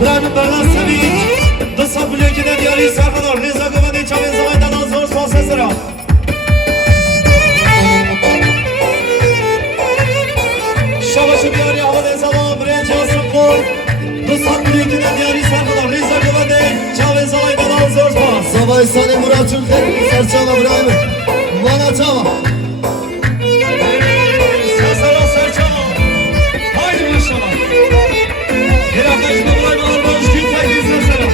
برای من بردست سبید دو سال بلیو که ندیاری سرخدار ریزا گوندی چاوین زمان دادان زور ساسه سرا شباشو بیاری آمده زمان برنج آسم خورد دو سال بلیو که ندیاری سرخدار ریزا گوندی چاوین زمان دادان زور ساس سبای سالی مراد چون خیلی سرچاوا برای وانا چاوا سرسرا سرچاوا هایدی ماشاءالله یه رفتش ببرای به آربانش کیل تکیل سرسرا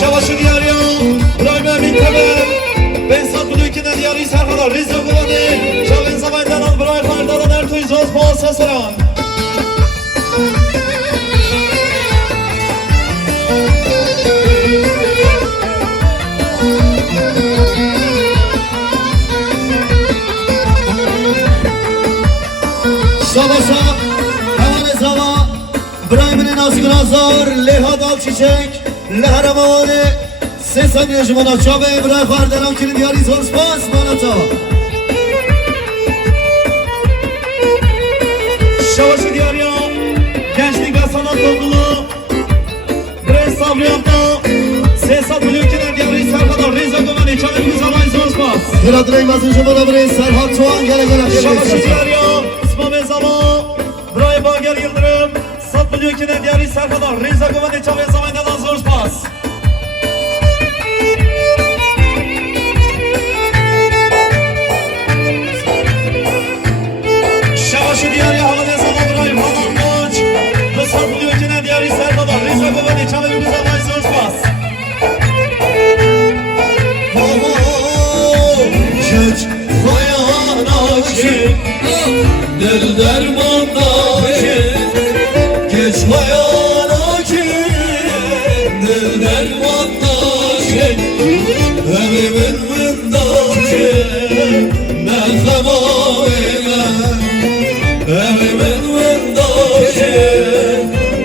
شباشو دیاریا برای من تبر بنسات بلوی که ندیاری سرخدا ریزا گوانه چاوین زمان دادان برای خاردادان در توی زاز باز سران شباشا همان زوا برای من نازی گنازار لها دال چیچک لهر موانه سه ثانیه جمعنا چاوه برای خواردنام که دیاری زور سپاس مانا چاوه شباشو دیاریا gençlik ve sanat topluluğu Brez Sabriyat'ta Sesat Bülü ki ندیاری سرخدا ریزا گوانه چاوین زمان زور سپاس خیرات مازن جمعنا برای سرحات چوان گره گره شباشو دیاریا اسمام زمان برای باگر یıldırım Sat Bülü ki ندیاری سرخدا ریزا گوانه چاوین زمان دادان زور سپاس شباشو دیاری حواله زمان برای پامان موج دو سال بلیو که ندیاری سرخدا ریزا گوانه چاوین زمان زور سپاس Geç hayana ki Dil dermanda ki Geç hayana ki Dil dermanda ki Evimin mındaki Ne zemayla Evimin mındaki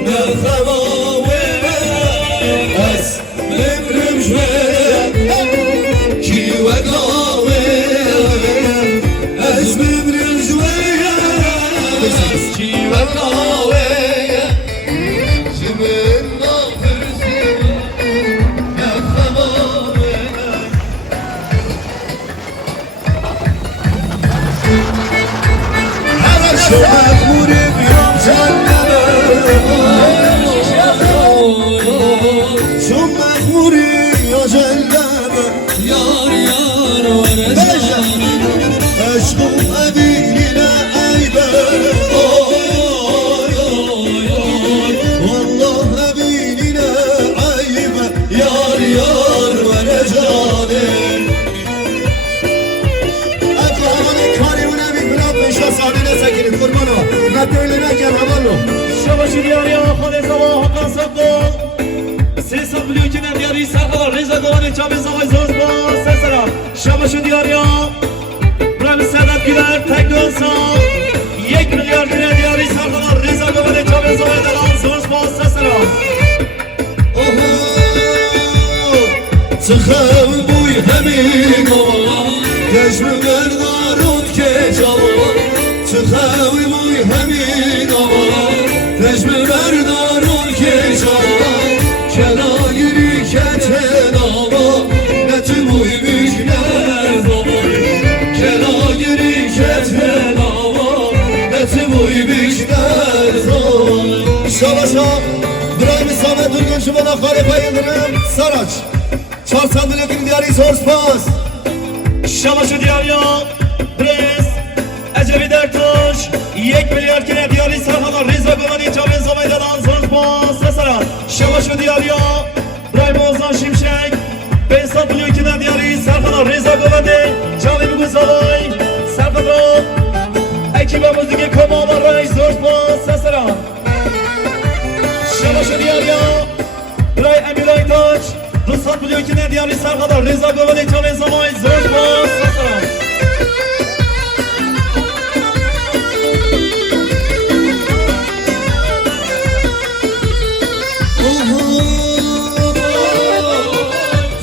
Ne zemayla Es bimrim şveye Ki vegave Ez bimrim şveye Ki vegave Kimin nafırsi Ne zemave Şu mehmurim yok cenneme Şu mehmurim yok cenneme Yar yar verecek Eşkum evine eybe Oy oy oy Vallah evine eybe Yar yar verecek Ekranın karimine bir bırak beşe sabine sekirin kurbanı Ne böylene gel havalı شباشو دیاریا حواله زمان حقا سبدا سه بلیو که ندیاری سرخدا ریزا گوانه چاوین زمان زور سپاس سرسران شباشو دیاریا برای سعادت گیرد تک دونسا 1 میلیارد که ندیاری سرخدا ریزا گوانه چاوین زمان دادان زور سپاس سرسران Çıxım buy həmin ola Geçmi verdarun keç ala Çıxım buy həmin ola Geçmi verdarun keç ala Kena yürü keçen ala Neti buy müşler zaman Kena yürü keçen ala Neti buy müşler zaman Şalaşa Brahmi Samet Durgun Şubana Khalifa Yıldırım Saraç Çarsan Bülük'ün diyarı zor spas شباشو دیاریا برز Ecevi Dertuş 1 milyar که ندیاری سرخدا ریزا گوانه چاوین زمان دادان زور سپاس سرسران شباشو دیاریا برای موزان شمشک بنسات بلیو که ندیاری سرخدا ریزا گوانه چاوین بگو زوای سرخدا دیاری سرخدار رضا گوانی چاوی زمانی زور باز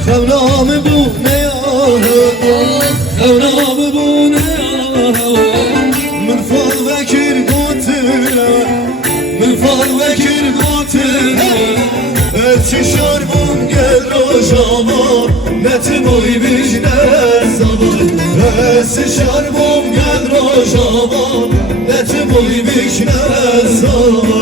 سلام خونام بونه خونام بونه من فال وکر گوتنا من فال وکر گوتنا چشار بوم گل روشاما نتموی بیشنه زبان چشار بوم گل روشاما نتموی بیشنه زبان